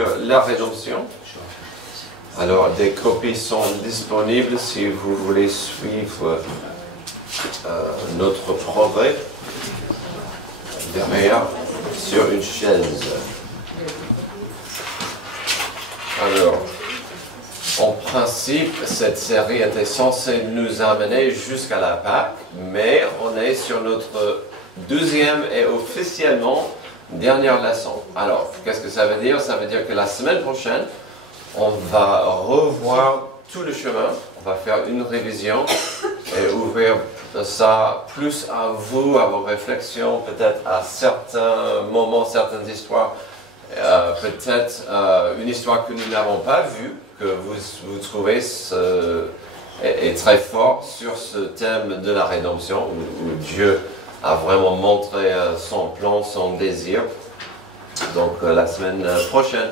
sur la rédemption. Alors, des copies sont disponibles si vous voulez suivre notre progrès derrière sur une chaise. Alors, en principe, cette série était censée nous amener jusqu'à la Pâque, mais on est sur notre deuxième et officiellement dernière leçon. Alors, qu'est-ce que ça veut dire? Ça veut dire que la semaine prochaine, on va revoir tout le chemin, on va faire une révision et ouvrir ça plus à vous, à vos réflexions, peut-être à certains moments, certaines histoires, peut-être une histoire que nous n'avons pas vue, que vous trouvez est très fort sur ce thème de la rédemption, où Dieu a vraiment montré son plan, son désir. Donc la semaine prochaine,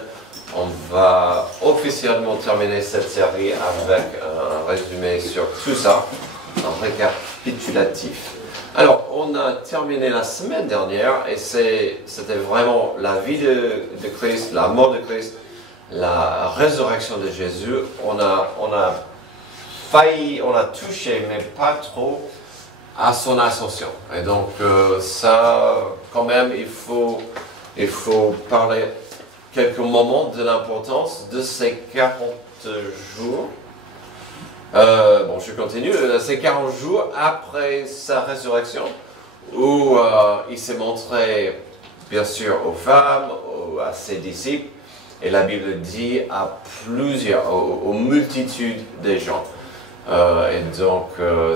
on va officiellement terminer cette série avec un résumé sur tout ça, un récapitulatif. Alors, on a terminé la semaine dernière et c'était vraiment la vie de Christ, la mort de Christ, la résurrection de Jésus. On a failli, on a touché, mais pas trop, à son ascension. Et donc, ça, quand même, il faut parler quelques moments de l'importance de ces 40 jours. Bon, je continue. Ces 40 jours après sa résurrection, où il s'est montré, bien sûr, aux femmes, à ses disciples, et la Bible dit à plusieurs, aux multitudes des gens. Et donc,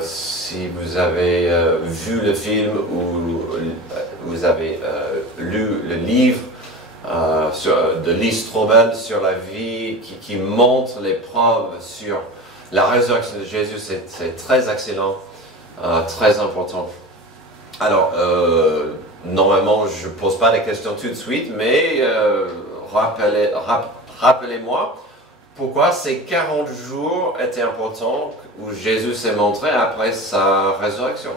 si vous avez vu le film ou vous avez lu le livre de Lee Strobel sur la vie, qui montre les preuves sur la résurrection de Jésus, c'est très excellent, très important. Alors, normalement, je ne pose pas des questions tout de suite, mais rappelez-moi pourquoi ces 40 jours étaient importants où Jésus s'est montré après sa résurrection.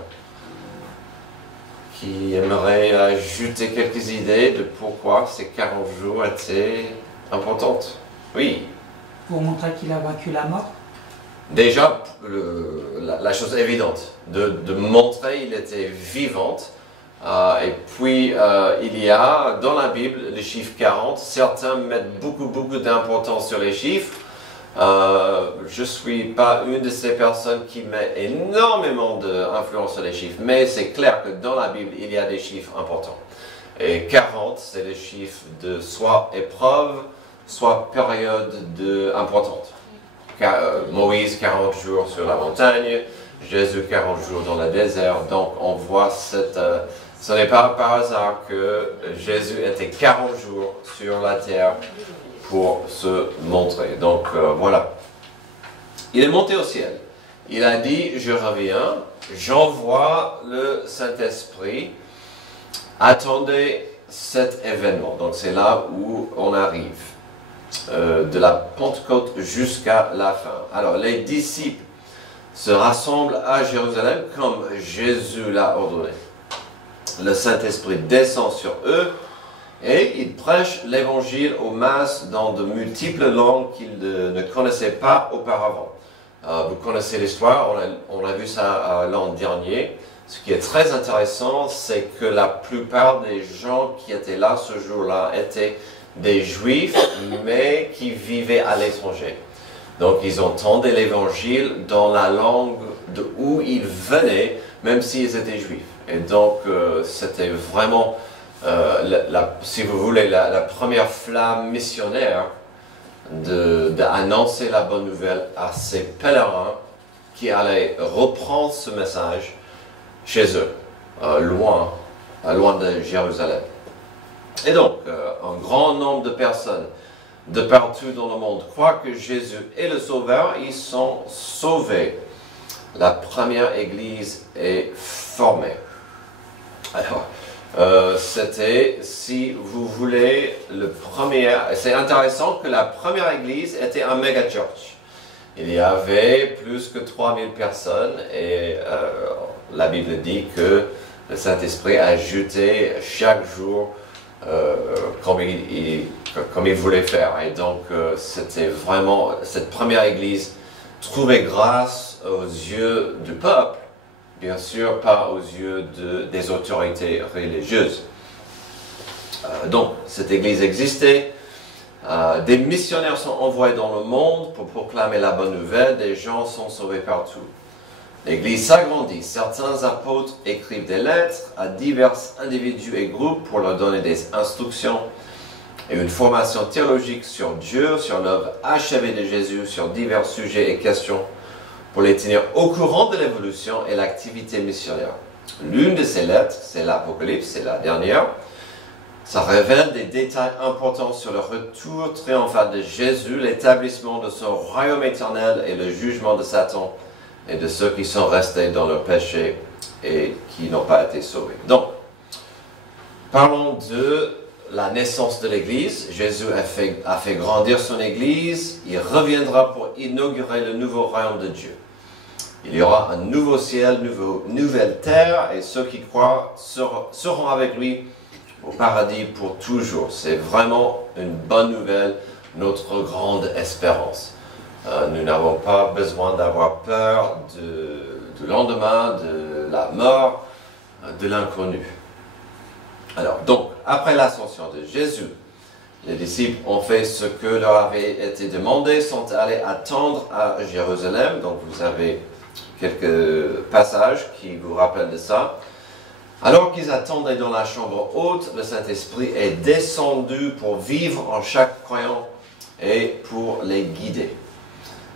Qui aimerait ajouter quelques idées de pourquoi ces 40 jours étaient importantes? Oui. Pour montrer qu'il a vaincu la mort. Déjà, la chose évidente, de montrer qu'il était vivant. Et puis, il y a dans la Bible le chiffre 40. Certains mettent beaucoup d'importance sur les chiffres. Je ne suis pas une de ces personnes qui met énormément d'influence sur les chiffres, mais c'est clair que dans la Bible, il y a des chiffres importants. Et 40, c'est le chiffre de soit épreuve, soit période importante. Moïse, 40 jours sur la montagne, Jésus, 40 jours dans le désert. Donc, on voit ce n'est pas par hasard que Jésus était 40 jours sur la terre pour se montrer. Donc, voilà. Il est monté au ciel. Il a dit, je reviens, j'envoie le Saint-Esprit. Attendez cet événement. Donc, c'est là où on arrive. De la Pentecôte jusqu'à la fin. Alors, les disciples se rassemblent à Jérusalem comme Jésus l'a ordonné. Le Saint-Esprit descend sur eux et ils prêchent l'évangile aux masses dans de multiples langues qu'ils ne connaissaient pas auparavant. Vous connaissez l'histoire, on a vu ça l'an dernier. Ce qui est très intéressant, c'est que la plupart des gens qui étaient là ce jour-là étaient des Juifs, mais qui vivaient à l'étranger. Donc, ils entendaient l'évangile dans la langue d'où ils venaient, même s'ils étaient Juifs. Et donc, c'était vraiment, si vous voulez, la première flamme missionnaire d'annoncer la bonne nouvelle à ces pèlerins qui allaient reprendre ce message chez eux, loin de Jérusalem. Et donc, un grand nombre de personnes de partout dans le monde croient que Jésus est le Sauveur. Ils sont sauvés. La première Église est formée. Alors, c'était, si vous voulez, c'est intéressant que la première Église était un méga church. Il y avait plus que 3000 personnes et la Bible dit que le Saint-Esprit a ajouté chaque jour, comme comme il voulait faire. Et donc, c'était vraiment cette première église trouvée grâce aux yeux du peuple, bien sûr, pas aux yeux des autorités religieuses. Donc, cette église existait. Des missionnaires sont envoyés dans le monde pour proclamer la bonne nouvelle. Des gens sont sauvés partout. L'église s'agrandit. Certains apôtres écrivent des lettres à divers individus et groupes pour leur donner des instructions et une formation théologique sur Dieu, sur l'œuvre achevée de Jésus, sur divers sujets et questions pour les tenir au courant de l'évolution et l'activité missionnaire. L'une de ces lettres, c'est l'Apocalypse, c'est la dernière. Ça révèle des détails importants sur le retour triomphal de Jésus, l'établissement de son royaume éternel et le jugement de Satan et de ceux qui sont restés dans leur péché et qui n'ont pas été sauvés. Donc, parlons de la naissance de l'Église. Jésus a fait grandir son Église. Il reviendra pour inaugurer le nouveau royaume de Dieu. Il y aura un nouveau ciel, nouvelle terre, et ceux qui croient seront avec lui au paradis pour toujours. C'est vraiment une bonne nouvelle, notre grande espérance. Nous n'avons pas besoin d'avoir peur du lendemain, de la mort, de l'inconnu. Alors, donc, après l'ascension de Jésus, les disciples ont fait ce que leur avait été demandé, sont allés attendre à Jérusalem. Donc, vous avez quelques passages qui vous rappellent de ça. Alors qu'ils attendaient dans la chambre haute, le Saint-Esprit est descendu pour vivre en chaque croyant et pour les guider.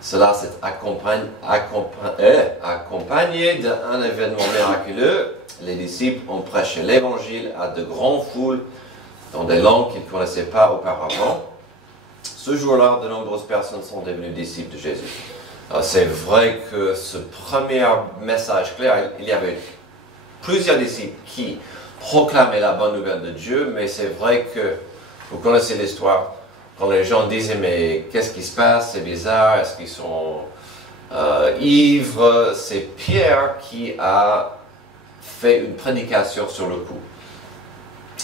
Cela s'est accompagné d'un événement miraculeux. Les disciples ont prêché l'Évangile à de grandes foules dans des langues qu'ils ne connaissaient pas auparavant. Ce jour-là, de nombreuses personnes sont devenues disciples de Jésus. C'est vrai que ce premier message clair, il y avait plusieurs disciples qui proclamaient la bonne nouvelle de Dieu, mais c'est vrai que vous connaissez l'histoire. Quand les gens disaient, mais qu'est-ce qui se passe, c'est bizarre, est-ce qu'ils sont ivres? C'est Pierre qui a fait une prédication sur le coup.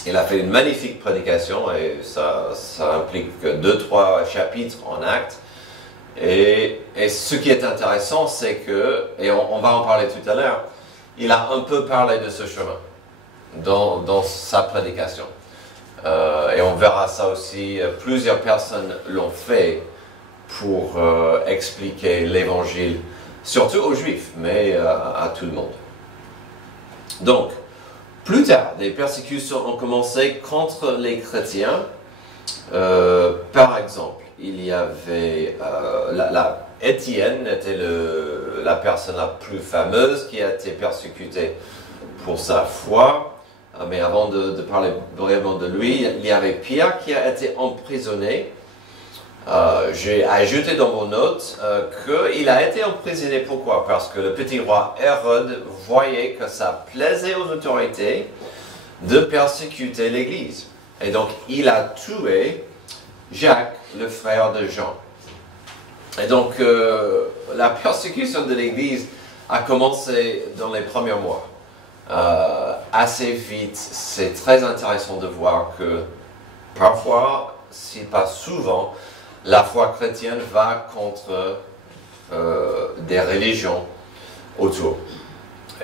Il a fait une magnifique prédication, et ça implique 2-3 chapitres en Actes. Et ce qui est intéressant, c'est que, et on va en parler tout à l'heure, il a un peu parlé de ce chemin dans sa prédication. Et on verra ça aussi, plusieurs personnes l'ont fait pour expliquer l'Évangile, surtout aux Juifs, mais à tout le monde. Donc, plus tard, des persécutions ont commencé contre les chrétiens. Par exemple, il y avait Étienne était la personne la plus fameuse qui a été persécutée pour sa foi. Mais avant de parler brièvement de lui, il y avait Pierre qui a été emprisonné. J'ai ajouté dans vos notes qu'il a été emprisonné. Pourquoi? Parce que le petit roi Hérode voyait que ça plaisait aux autorités de persécuter l'Église. Et donc, il a tué Jacques, le frère de Jean. Et donc, la persécution de l'Église a commencé dans les premiers mois. Assez vite, c'est très intéressant de voir que parfois, si pas souvent, la foi chrétienne va contre des religions autour.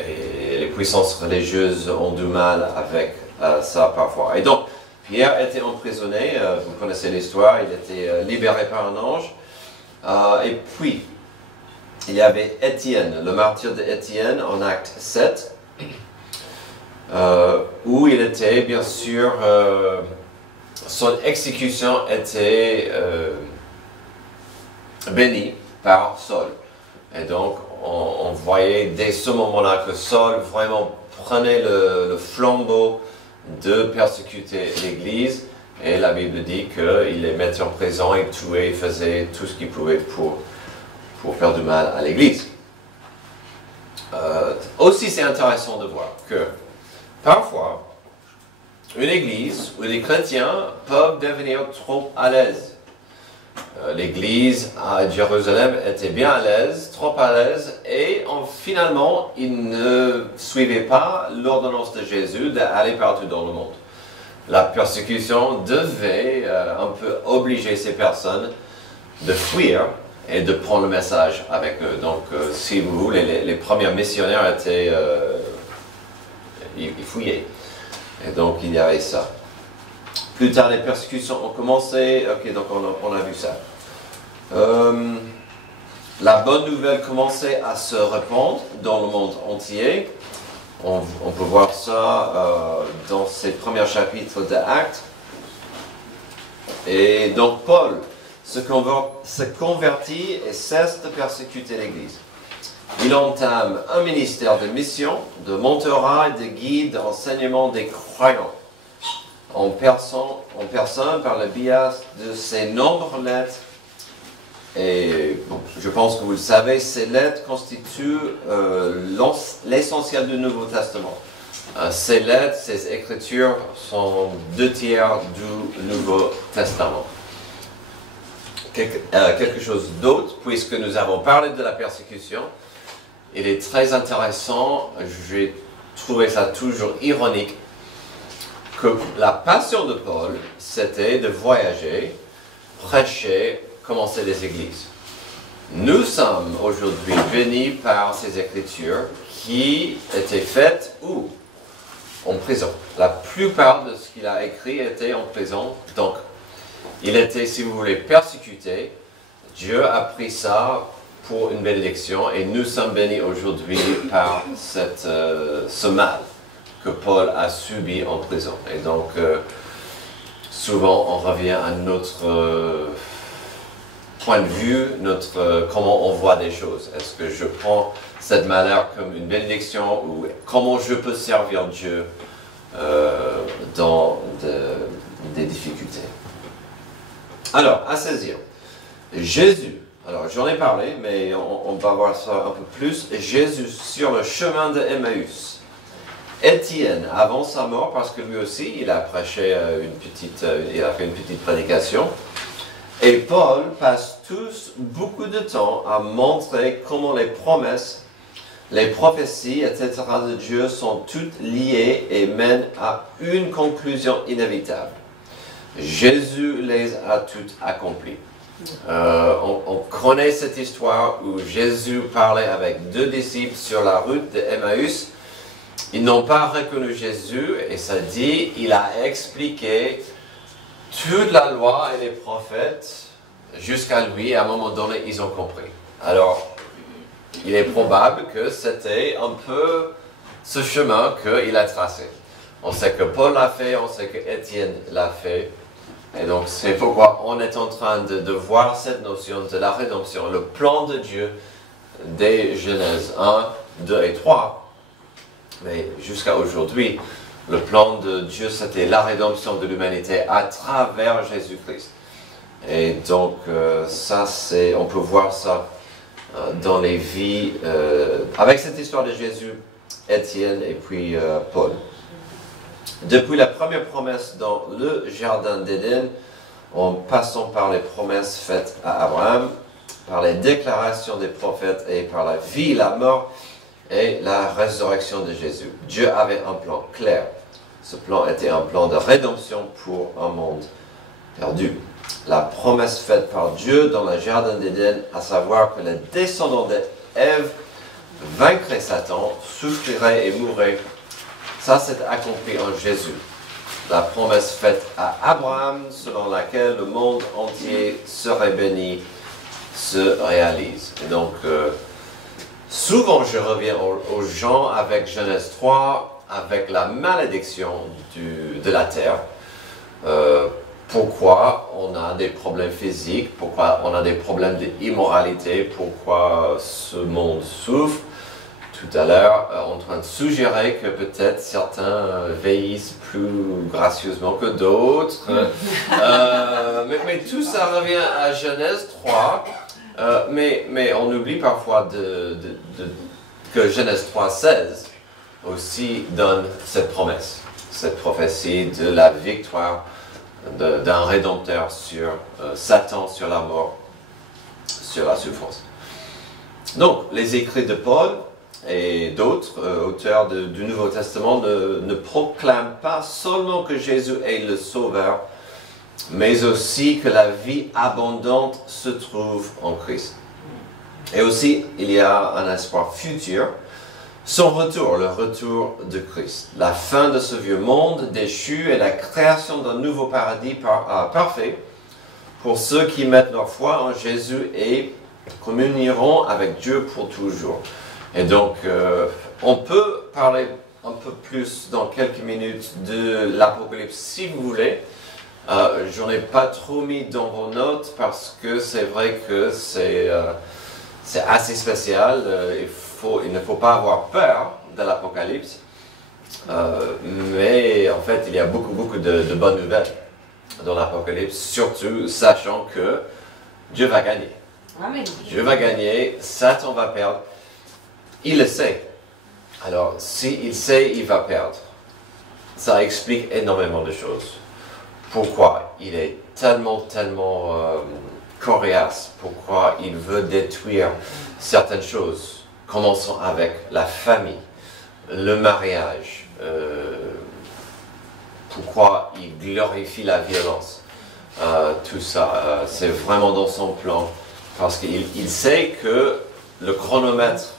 Et les puissances religieuses ont du mal avec ça parfois. Et donc, Pierre était emprisonné, vous connaissez l'histoire, il était libéré par un ange. Et puis, il y avait Étienne, le martyr d'Étienne en Acte 7, où il était, bien sûr, son exécution était bénie par Saul. Et donc, on voyait dès ce moment-là que Saul vraiment prenait le flambeau de persécuter l'Église. Et la Bible dit qu'il les mettait en prison, il tuait, il faisait tout ce qu'il pouvait pour faire du mal à l'Église. Aussi, c'est intéressant de voir que parfois, une Église où les chrétiens peuvent devenir trop à l'aise. L'Église à Jérusalem était bien à l'aise, trop à l'aise, et finalement, ils ne suivaient pas l'ordonnance de Jésus d'aller partout dans le monde. La persécution devait un peu obliger ces personnes de fuir et de prendre le message avec eux. Donc, si vous voulez, les premiers missionnaires étaient... ils fouillaient. Et donc, il y avait ça. Plus tard, les persécutions ont commencé. Ok, donc on a vu ça. La bonne nouvelle commençait à se répandre dans le monde entier. On peut voir ça dans ces premiers chapitres d'Actes. Et donc Paul se convertit et cesse de persécuter l'Église. Il entame un ministère de mission, de mentorat et de guide, d'enseignement des croyants. En personne par le biais de ces nombreuses lettres. Et bon, je pense que vous le savez, ces lettres constituent l'essentiel du Nouveau Testament. Ces lettres, ces écritures sont 2/3 du Nouveau Testament. Quelque chose d'autre, puisque nous avons parlé de la persécution, il est très intéressant, j'ai trouvé ça toujours ironique, que la passion de Paul, c'était de voyager, prêcher, commencer des églises. Nous sommes aujourd'hui bénis par ces écritures qui étaient faites où? En prison. La plupart de ce qu'il a écrit était en prison. Donc, il était, si vous voulez, persécuté. Dieu a pris ça pour une bénédiction et nous sommes bénis aujourd'hui par ce mal que Paul a subi en prison. Et donc, souvent, on revient à notre point de vue, comment on voit des choses. Est-ce que je prends cette malheur comme une bénédiction ou comment je peux servir Dieu dans des difficultés? Alors, à saisir. Jésus, alors j'en ai parlé, mais on va voir ça un peu plus. Jésus sur le chemin de Emmaüs. Étienne, avant sa mort, parce que lui aussi, il a prêché il a fait une petite prédication. Et Paul passe tous beaucoup de temps à montrer comment les promesses, les prophéties, etc. de Dieu sont toutes liées et mènent à une conclusion inévitable. Jésus les a toutes accomplies. On connaît cette histoire où Jésus parlait avec 2 disciples sur la route d'Emmaüs. Ils n'ont pas reconnu Jésus et ça dit, il a expliqué toute la loi et les prophètes jusqu'à lui, et à un moment donné, ils ont compris. Alors, il est probable que c'était un peu ce chemin qu'il a tracé. On sait que Paul l'a fait, on sait que Étienne l'a fait. Et donc, c'est pourquoi on est en train de voir cette notion de la rédemption, le plan de Dieu dès Genèse 1, 2 et 3. Mais jusqu'à aujourd'hui, le plan de Dieu, c'était la rédemption de l'humanité à travers Jésus-Christ. Et donc, ça, on peut voir ça dans les vies, avec cette histoire de Jésus, Étienne et puis Paul. Depuis la première promesse dans le jardin d'Éden, en passant par les promesses faites à Abraham, par les déclarations des prophètes et par la vie, la mort et la résurrection de Jésus. Dieu avait un plan clair. Ce plan était un plan de rédemption pour un monde perdu. La promesse faite par Dieu dans le jardin d'Éden, à savoir que les descendants d'Ève vaincraient Satan, souffriraient et mourraient, ça s'est accompli en Jésus. La promesse faite à Abraham, selon laquelle le monde entier serait béni, se réalise. Et donc, souvent je reviens aux gens avec Genèse 3, avec la malédiction de la terre. Pourquoi on a des problèmes physiques, pourquoi on a des problèmes d'immoralité, pourquoi ce monde souffre. Tout à l'heure, en train de suggérer que peut-être certains vieillissent plus gracieusement que d'autres. Mais tout ça revient à Genèse 3. Mais on oublie parfois que Genèse 3,16 aussi donne cette promesse, cette prophétie de la victoire d'un rédempteur sur Satan, sur la mort, sur la souffrance. Donc, les écrits de Paul et d'autres auteurs du Nouveau Testament ne proclament pas seulement que Jésus est le Sauveur, mais aussi que la vie abondante se trouve en Christ. Et aussi, il y a un espoir futur, son retour, le retour de Christ, la fin de ce vieux monde déchu et la création d'un nouveau paradis parfait pour ceux qui mettent leur foi en Jésus et communieront avec Dieu pour toujours. Et donc, on peut parler un peu plus dans quelques minutes de l'Apocalypse si vous voulez. J'en ai pas trop mis dans vos notes parce que c'est vrai que c'est assez spécial. Il ne faut pas avoir peur de l'Apocalypse. Mais en fait, il y a beaucoup de bonnes nouvelles dans l'Apocalypse, surtout sachant que Dieu va gagner. Amen. Dieu va gagner, Satan va perdre. Il le sait. Alors, s'il sait, il va perdre. Ça explique énormément de choses. Pourquoi il est tellement coriace, pourquoi il veut détruire certaines choses. Commençons avec la famille, le mariage, pourquoi il glorifie la violence. Tout ça, c'est vraiment dans son plan. Parce qu'il sait que le chronomètre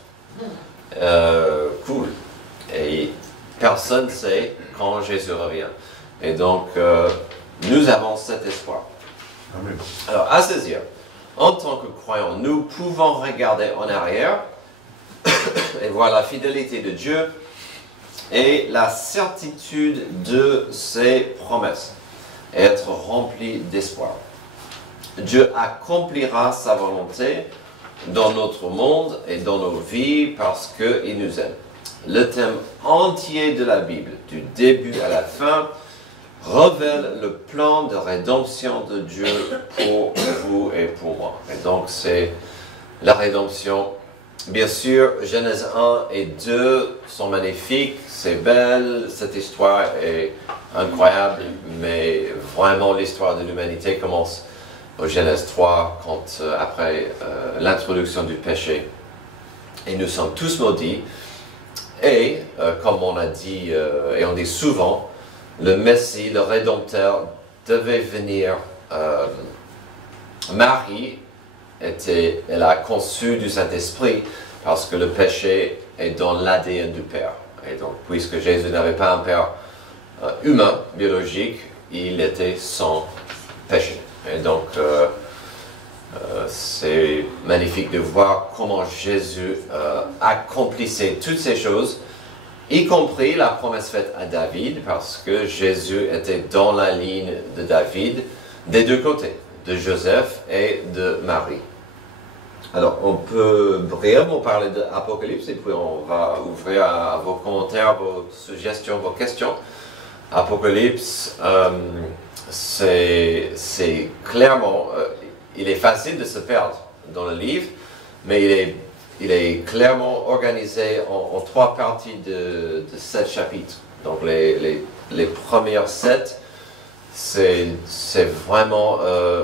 coule. Et personne ne sait quand Jésus revient. Et donc, nous avons cet espoir. Amen. Alors, à saisir, en tant que croyants, nous pouvons regarder en arrière et voir la fidélité de Dieu et la certitude de ses promesses et être remplis d'espoir. Dieu accomplira sa volonté dans notre monde et dans nos vies parce qu'il nous aime. Le thème entier de la Bible, du début à la fin, révèle le plan de rédemption de Dieu pour vous et pour moi. Et donc c'est la rédemption. Bien sûr, Genèse 1 et 2 sont magnifiques, c'est belle, cette histoire est incroyable, mais vraiment l'histoire de l'humanité commence au Genèse 3, après l'introduction du péché. Et nous sommes tous maudits. Et, comme on a dit, et on dit souvent, le Messie, le Rédempteur, devait venir. Marie, elle a conçu du Saint-Esprit parce que le péché est dans l'ADN du Père. Et donc, puisque Jésus n'avait pas un Père humain, biologique, il était sans péché. Et donc, c'est magnifique de voir comment Jésus accomplissait toutes ces choses, y compris la promesse faite à David, parce que Jésus était dans la ligne de David, des deux côtés, de Joseph et de Marie. Alors, on peut brièvement parler de l'Apocalypse, et puis on va ouvrir à vos commentaires, vos suggestions, vos questions. Apocalypse, c'est clairement, il est facile de se perdre dans le livre, mais il est clairement organisé en trois parties de 7 chapitres. Donc les premières 7, c'est vraiment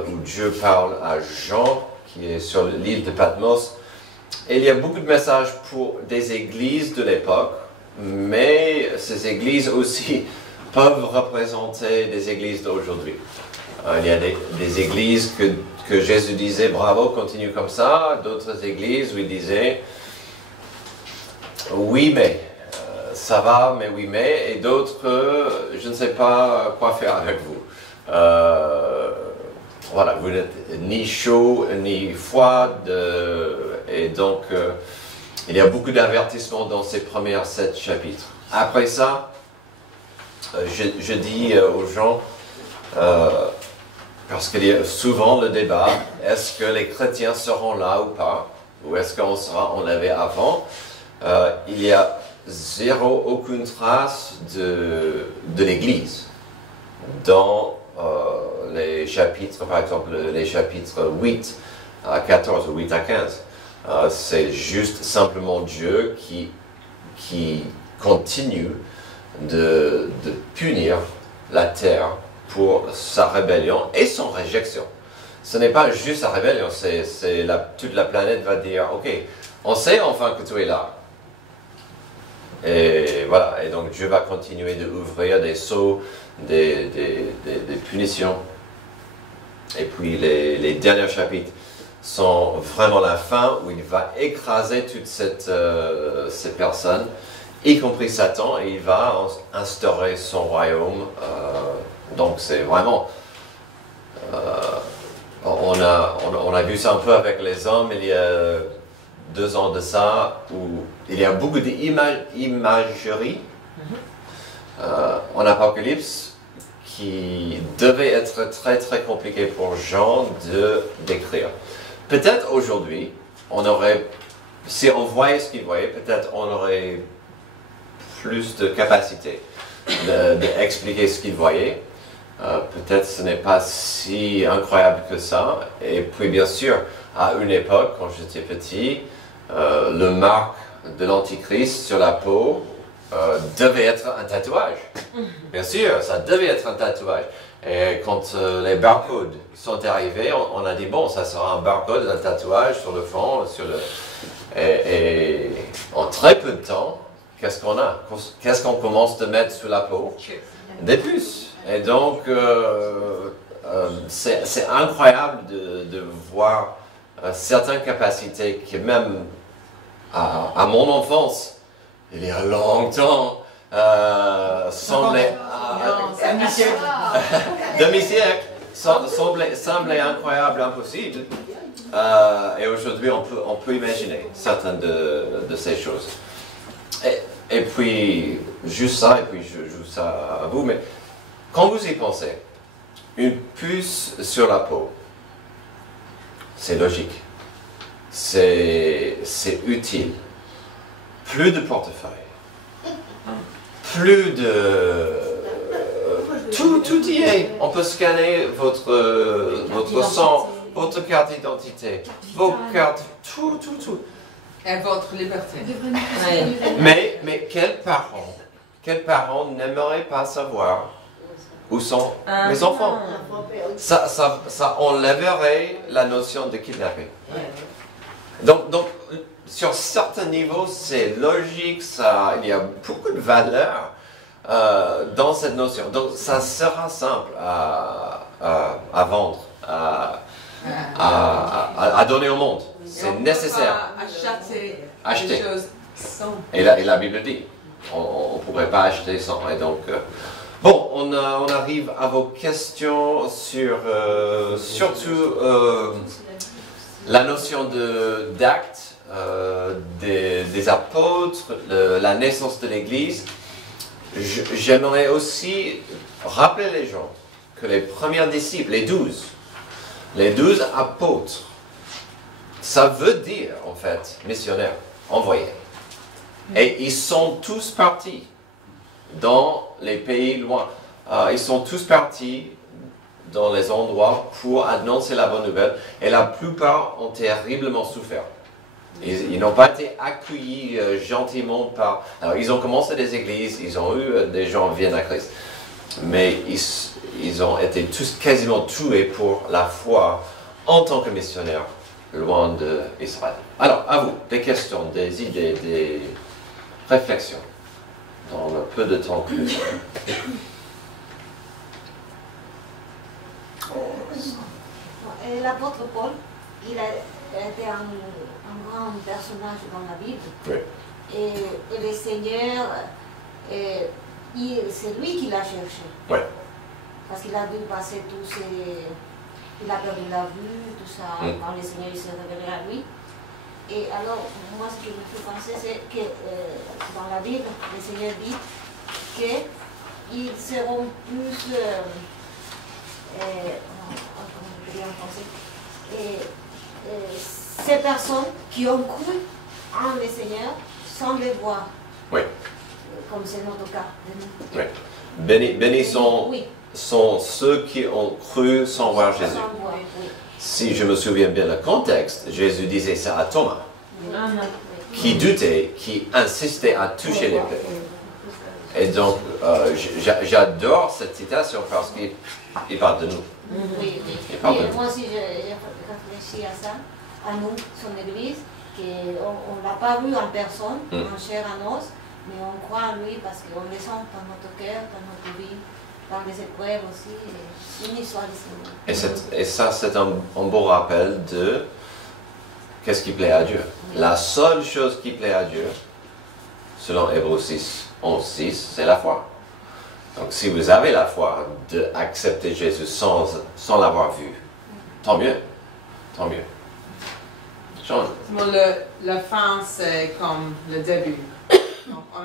où Dieu parle à Jean, qui est sur l'île de Patmos. Et il y a beaucoup de messages pour des églises de l'époque, mais ces églises aussi peuvent représenter des églises d'aujourd'hui. Il y a des églises que Jésus disait « Bravo, continue comme ça », d'autres églises où il disait « Oui, mais ça va, mais oui, mais », et d'autres « Je ne sais pas quoi faire avec vous ». Voilà, vous n'êtes ni chaud, ni froid, et donc il y a beaucoup d'avertissements dans ces premières 7 chapitres. Après ça, je dis aux gens, parce qu'il y a souvent le débat, est-ce que les chrétiens seront là ou pas, ou est-ce qu'on sera enlevé avant? Il y a aucune trace de l'Église dans les chapitres, par exemple les chapitres 8 à 14 ou 8 à 15. C'est juste simplement Dieu qui continue de punir la terre pour sa rébellion et son réjection. Ce n'est pas juste sa rébellion, toute la planète va dire « Ok, on sait enfin que tu es là, Et voilà, et donc Dieu va continuer d'ouvrir des seaux, des punitions. Et puis les derniers chapitres sont vraiment la fin où il va écraser toutes ces personnes, y compris Satan, et il va instaurer son royaume. Donc c'est vraiment... on a vu ça un peu avec les hommes il y a 2 ans de ça, où il y a beaucoup d'imagerie en Apocalypse qui devait être très très compliqué pour Jean de décrire. Peut-être aujourd'hui, si on voyait ce qu'il voyait, peut-être on aurait plus de capacité d'expliquer ce qu'il voyait. Peut-être ce n'est pas si incroyable que ça. Et puis bien sûr, à une époque, quand j'étais petit, le marque de l'Antichrist sur la peau devait être un tatouage. Bien sûr, ça devait être un tatouage. Et quand les barcodes sont arrivés, on a dit bon, ça sera un barcode, un tatouage sur le front, et en très peu de temps, qu'est-ce qu'on a? Qu'est-ce qu'on commence de mettre sur la peau? Des puces. Et donc, c'est incroyable de voir certaines capacités qui même à mon enfance, il y a longtemps, semblaient... demi-siècle, semblait incroyable, impossible. Et aujourd'hui, on peut imaginer certaines de ces choses. Et puis, juste ça, et puis je joue ça à vous, mais quand vous y pensez, une puce sur la peau, c'est logique, c'est utile. Plus de portefeuille, plus de... Tout y est. On peut scanner votre sang, votre carte d'identité, vos cartes, tout. Et votre liberté. Mais quel parent n'aimerait pas savoir où sont mes enfants? Ça enlèverait la notion de kidnapping. Donc sur certains niveaux, c'est logique, il y a beaucoup de valeur dans cette notion. Donc ça sera simple à vendre, à donner au monde. C'est nécessaire. Acheter des choses sans. Et la Bible dit, on ne pourrait pas acheter sans. Et donc, bon, on arrive à vos questions sur surtout la notion d'acte, des apôtres, la naissance de l'Église. J'aimerais aussi rappeler les gens que les premiers disciples, les 12 apôtres, ça veut dire en fait missionnaires, envoyés. Et ils sont tous partis dans les pays loin. Ils sont tous partis dans les endroits pour annoncer la bonne nouvelle. Et la plupart ont terriblement souffert. Ils n'ont pas été accueillis gentiment par... Alors, ils ont commencé des églises, ils ont eu des gens viennent à Christ. Mais ils ont été tous quasiment tués pour la foi en tant que missionnaires loin d'Israël. Alors, à vous, des questions, des idées, des réflexions dans le peu de temps que nous avons. L'apôtre Paul, il a été un grand personnage dans la Bible. Oui. Et le Seigneur, c'est lui qui l'a cherché. Oui. Parce qu'il a dû passer tous ces... Il a perdu la vue, tout ça, quand le Seigneur s'est révélé à lui. Et alors, moi, ce qui me fait penser, c'est que dans la Bible, le Seigneur dit qu'ils seront plus... comment je peux dire en français, ces personnes qui ont cru en le Seigneur sans le voir. Oui. Comme c'est notre cas. Oui. Bénis sont ceux qui ont cru sans voir Jésus. Sans voir, oui. Si je me souviens bien le contexte, Jésus disait ça à Thomas, qui doutait, qui insistait à toucher l'épée. Et donc, j'adore cette citation parce qu'il parle de nous. Oui, oui. Et moi aussi, j'ai réfléchi à ça, à nous, son Église, qu'on ne l'a pas vu en personne, en chair, en os, mais on croit en lui parce qu'on le sent dans notre cœur, dans notre vie, dans les épreuves aussi. Une histoire du Seigneur. Et ça, c'est un beau rappel de qu'est-ce qui plaît à Dieu. La seule chose qui plaît à Dieu, selon Hébreux 6, 11, 6, c'est la foi. Donc si vous avez la foi d'accepter Jésus sans l'avoir vu, tant mieux. Tant mieux. Jean. La fin, c'est comme le début. Donc, en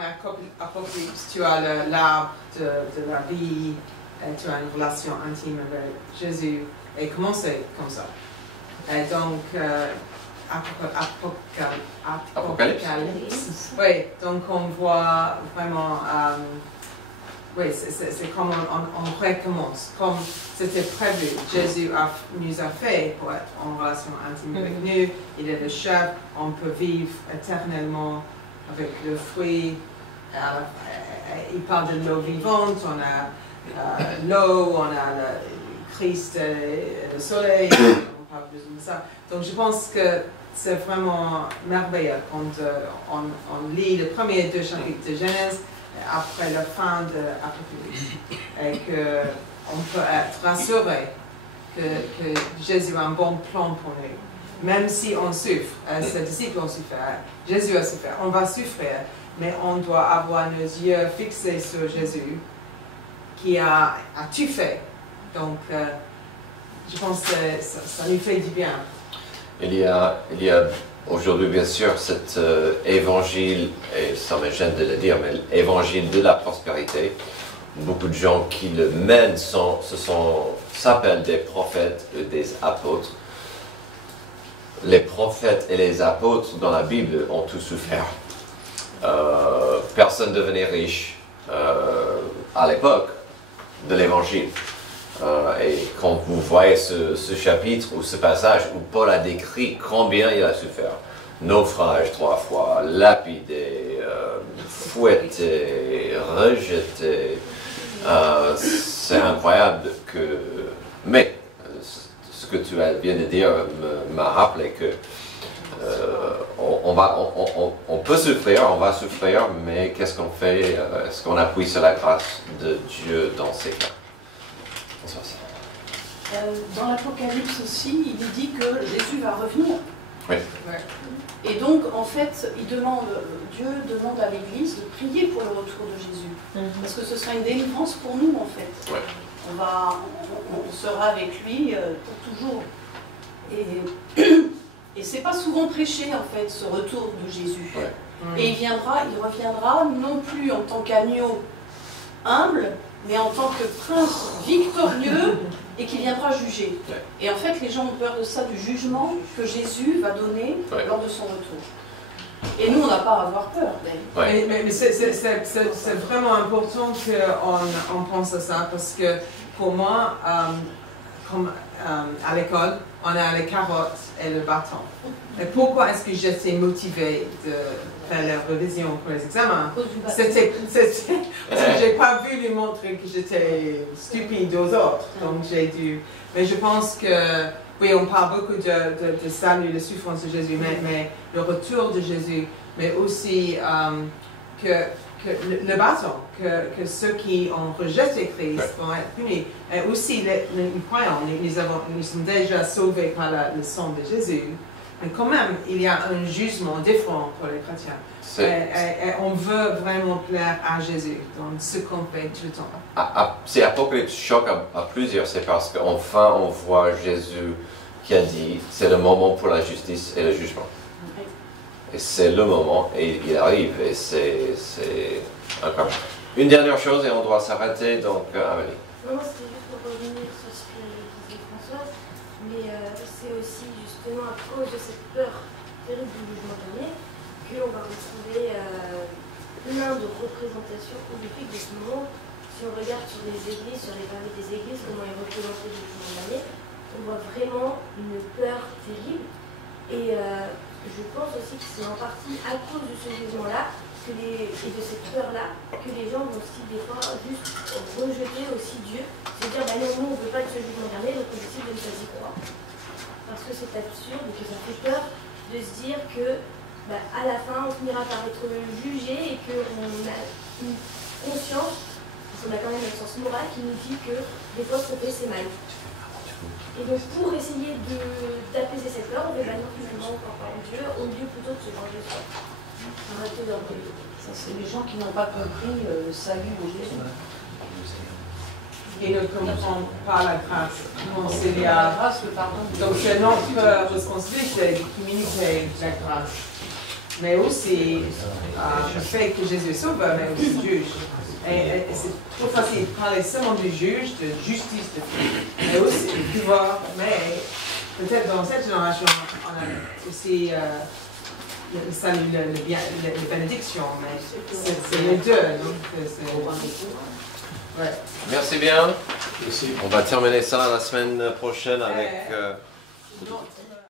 Apocalypse, tu as l'arbre de la vie, tu as une relation intime avec Jésus, et commencer comme ça. Et donc, Apocalypse. Oui, donc on voit vraiment, oui, c'est comme on recommence, comme c'était prévu. Jésus nous a fait pour être en relation intime avec nous. Il est le chef, on peut vivre éternellement avec le fruit. Il parle de l'eau vivante, on a l'eau, on a le Christ et le soleil, on parle plus de ça. Donc je pense que c'est vraiment merveilleux quand on lit les premiers 2 chapitres de Genèse après la fin de l'Apocalypse et qu'on peut être rassuré que Jésus a un bon plan pour nous. Même si on souffre, ses disciples ont souffert, Jésus a souffert, on va souffrir, mais on doit avoir nos yeux fixés sur Jésus qui a tout fait. Donc, je pense que ça nous fait du bien. Il y a aujourd'hui, bien sûr, cet évangile, et ça me gêne de le dire, mais l'évangile de la prospérité. Beaucoup de gens qui le mènent s'appellent des prophètes et des apôtres. Les prophètes et les apôtres dans la Bible ont tous souffert. Personne ne devenait riche à l'époque de l'évangile. Et quand vous voyez ce chapitre ou ce passage où Paul a décrit combien il a souffert, naufrage 3 fois, lapidé, fouetté, rejeté, c'est incroyable que... Mais ce que tu viens de dire m'a rappelé que on peut souffrir, on va souffrir, mais qu'est-ce qu'on fait? Est-ce qu'on appuie sur la grâce de Dieu dans ces cas? Dans l'Apocalypse aussi, il est dit que Jésus va revenir. Oui. Et donc, en fait, Dieu demande à l'Église de prier pour le retour de Jésus. Parce que ce sera une délivrance pour nous, en fait. Oui. On sera avec lui pour toujours. Et c'est pas souvent prêché, en fait, ce retour de Jésus. Oui. Et il reviendra non plus en tant qu'agneau humble, mais en tant que prince victorieux et qui viendra juger. Ouais. Et en fait, les gens ont peur de ça, du jugement que Jésus va donner lors de son retour. Et nous, on n'a pas à avoir peur. Ouais. Mais c'est vraiment important qu'on pense à ça, parce que pour moi, comme à l'école, on a les carottes et le bâton. Et pourquoi est-ce que j'étais motivée de faire la révision pour les examens? C'était parce que je n'ai pas vu lui montrer que j'étais stupide aux autres. Donc j'ai dû... Mais je pense que, oui, on parle beaucoup de salut, de souffrance de Jésus, mais le retour de Jésus, mais aussi que le bâton, que ceux qui ont rejeté Christ vont être punis. Et aussi les croyants, nous sommes déjà sauvés par le sang de Jésus. Mais quand même, il y a un jugement différent pour les chrétiens. Et on veut vraiment plaire à Jésus dans ce qu'on fait tout le temps. Si Apocalypse choque à plusieurs, c'est parce qu'enfin on voit Jésus qui a dit c'est le moment pour la justice et le jugement. Et c'est le moment, et il arrive, et c'est incroyable. Une dernière chose, et on doit s'arrêter, donc Amélie. Non, c'était juste pour revenir sur ce que disait Françoise, mais c'est aussi justement à cause de cette peur terrible du jugement dernier qu'on va retrouver plein de représentations horrifiques de ce moment. Si on regarde sur les églises, sur les pavés des églises, comment est représenté le jugement dernier, on voit vraiment une peur terrible. Et je pense aussi que c'est en partie à cause de ce jugement-là et de cette peur-là que les gens vont aussi des fois juste rejeter aussi Dieu, se dire bah non, nous on ne veut pas de ce jugement dernier, donc on décide de ne pas y croire. Parce que c'est absurde, que ça fait peur de se dire que à la fin, on finira par être jugé et qu'on a une conscience, parce qu'on a quand même une conscience morale qui nous dit que des fois, ce qu'on fait, c'est mal. Et donc, pour essayer d'apaiser cette peur, on va bannir finalement encore par Dieu, au lieu plutôt de se venger soi. Arrêter d'orgueil. Ça, c'est les gens qui n'ont pas compris le salut de Jésus. Et ne comprennent pas la grâce. Non, c'est La grâce, le pardon. donc c'est notre responsabilité de communiquer la grâce. Mais aussi le fait que Jésus est sauveur, mais aussi juge. Et c'est trop facile de parler seulement du juge, de justice, mais aussi du pouvoir. Mais peut-être dans cette génération, on a aussi le salut, les bénédictions, mais c'est les deux. Donc ouais. Merci bien. On va terminer ça la semaine prochaine avec...